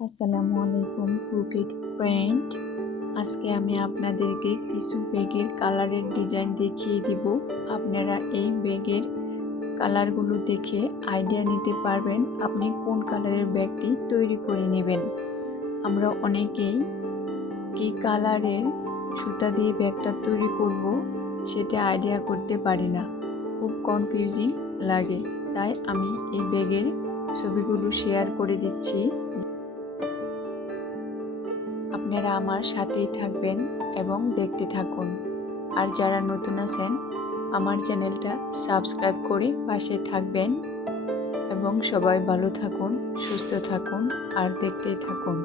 আসসালামু আলাইকুম croquette friend. আজকে আমি আপনাদেরকে কিছু ব্যাগের কালারের ডিজাইন দেখিয়ে দিব। আপনারা এই ব্যাগের কালারগুলো দেখে আইডিয়া নিতে পারবেন আপনি কোন কালারের ব্যাগটি তৈরি করে নেবেন। আমরা অনেকেই কি কালারের সুতা দিয়ে ব্যাগটা তৈরি করব সেটা আইডিয়া করতে পারি না, খুব কনফিউজিং লাগে। তাই আমি এই ব্যাগের ছবিগুলো শেয়ার করে দিচ্ছি, আপনারা আমার সাথেই থাকবেন এবং দেখতে থাকুন। আর যারা নতুন আছেন আমার চ্যানেলটা সাবস্ক্রাইব করে পাশে থাকবেন এবং সবাই ভালো থাকুন, সুস্থ থাকুন আর দেখতেই থাকুন।